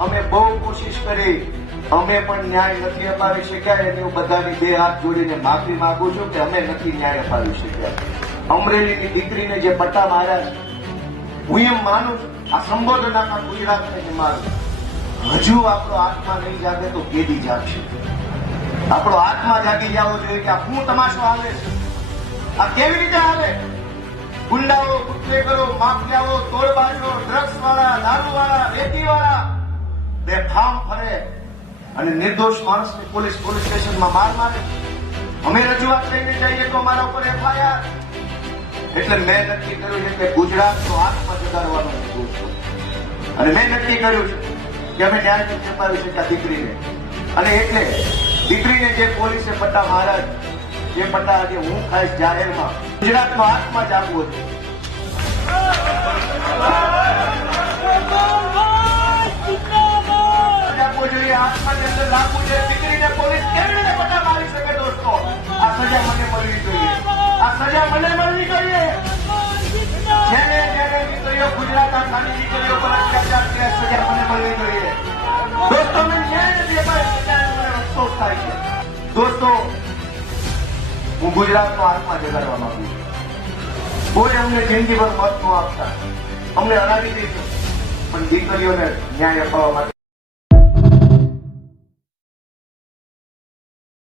અમે બહુ કોશિશ કરી, અમે પણ ન્યાય નથી અપાવી શક્યા. એટલે હું બધાની બે હાથ જોડીને માફી માંગુ છું કે અમે નથી ન્યાય અપાવી શક્યા. અમરેલીની દીકરીને જે પટ્ટા માર્યા, હું એમ માનું છું આ સંબોધન આખા ગુજરાતને મારું. હજુ આપણો આત્મા નહીં જાગે તો કેદી જાગશે? આપણો આત્મા જાગી જવો જોઈએ કે આ શું તમાશો આવે છે, આ કેવી રીતે આવે? ગુંડાઓ, બુટલેગરો, માફિયાઓ, તોડબાજો, ડ્રગ્સ વાળા, દારૂ વાળા, રેતી વાળા બેફામ ફરે અને નિર્દોષ માણસને પોલીસ સ્ટેશનમાં માર મારે. અમે રજૂઆત લઈને જઈએ તો અમારા ઉપર એફઆઈઆર. એટલે મેં નક્કી કર્યું છે કે ગુજરાતનો આત્મા જગાડવાનો છે દોસ્તો. અને મેં નક્કી કર્યું છે કે અમે ન્યાય નથી અપાવી શક્યા દીકરીને. અને એટલે દીકરીને જે પોલીસે પટ્ટા માર્યા, જે પટ્ટા આજે હું ખાઈશ જાહેરમાં, ગુજરાતનો આત્મા જાગવો છે. જોઈએ આત્માની અંદર લાગવું છે. દીકરીને પોલીસ કેવી રીતે પટ્ટા મારી શકે દોસ્તો? આ સજા મને મળવી જોઈએ, આ સજા મને મળવી જોઈએ. જેને દીકરીઓ, ગુજરાત આખાની દીકરીઓ પર અત્યાચાર કરે, સજા મને મળવી જોઈએ. દોસ્તો અમે ન્યાય નથી અપાવી શક્યા, મને અફસોસ થાય છે. દોસ્તો, હું ગુજરાતનો આત્મા જગાડવા માંગુ છું. કોઈ અમને જિંદગીભર મત ન આપતા, અમને હરાવી દઈશું, પણ દીકરીઓને ન્યાય અપાવવા માટે